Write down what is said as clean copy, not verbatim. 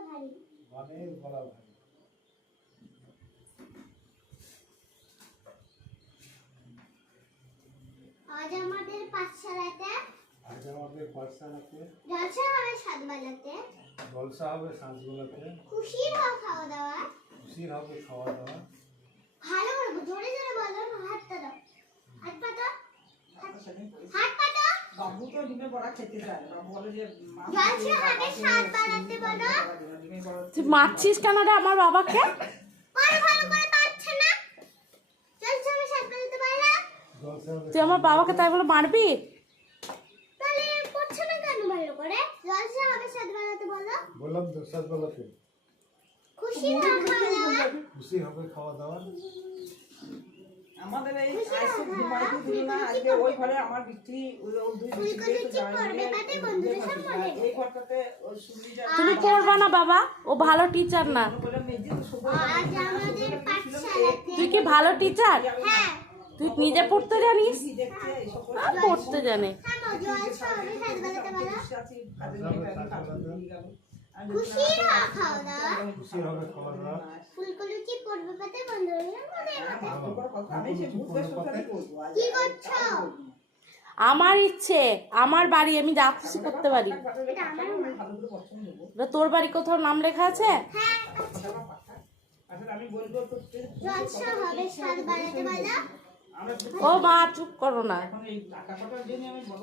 অনেক গলা ভারী। আজ আমাদের পাঠশালাতে জলসা হবে সাতবেলাতে। জলসা হবে সাঁঝবেলাতে। খুশির হবে খাওয়া দাওয়া। খুশির হবে খাওয়া দাওয়া। ভালো বলবো, জোরে জোরে বলো। হাতটা দাও, হাত পাতো, হাত পাতো। বাবু তো ডিমে বড়া খেতে চায়। বাবু বলে যে জলসা হবে সাতবেলাতে বলো। তুই মারছিস কেন রে আমার বাবাকে? ভালো ভালো করে পাচ্ছে না। জলসা হবে সাতবেলাতে বলো। তুই আমার বাবাকে তাই বলে মারবি? তাহলে পড়ছে না কেন ভালো করে? জলসা হবে সাতবেলাতে বলো। বললাম তো সাতবেলাতে। খুশির হবে খাওয়া দাওয়া। খুশি হবে খাওয়া দাওয়া। আমাদের এই আইসে ঘুমাইতে দিল না। আজকে ওই ঘরে আমার বৃষ্টি ওই দুই বৃষ্টি এই ঘরটাতে ওই সুবিধা। তুমি পড়বা না বাবা, ও ভালো টিচার না। আজ আমাদের পাঠশালাতে। তুই কি ভালো টিচার? হ্যাঁ। তুই নিজে পড়তে জানিস? দেখছে এইসব আর পড়তে জানে। থামো, জলসা হবে সাতবেলাতে বলো। আমি খুশির হবে খাওয়া দাওয়া। খুশির হবে খাওয়া দাওয়া। ফুলকলুচি পড়বে পাতে বন্ধ হয়ে যাবে। আমি সে বুঝতে সুখে করব। কি করছো? আমার ইচ্ছে, আমার বাড়ি, আমি যা খুশি করতে পারি। এটা আমার মা। ভালো করে পছন্দ করব। এটা তোর বাড়ি কোথাও নাম লেখা আছে? হ্যাঁ। আসলে আমি বলবো তো জলসা হবে সাতবেলাতে বলো। আমরা ও মা চুপ করো না। এখন এই টাকা পাঠার জন্য আমি বড়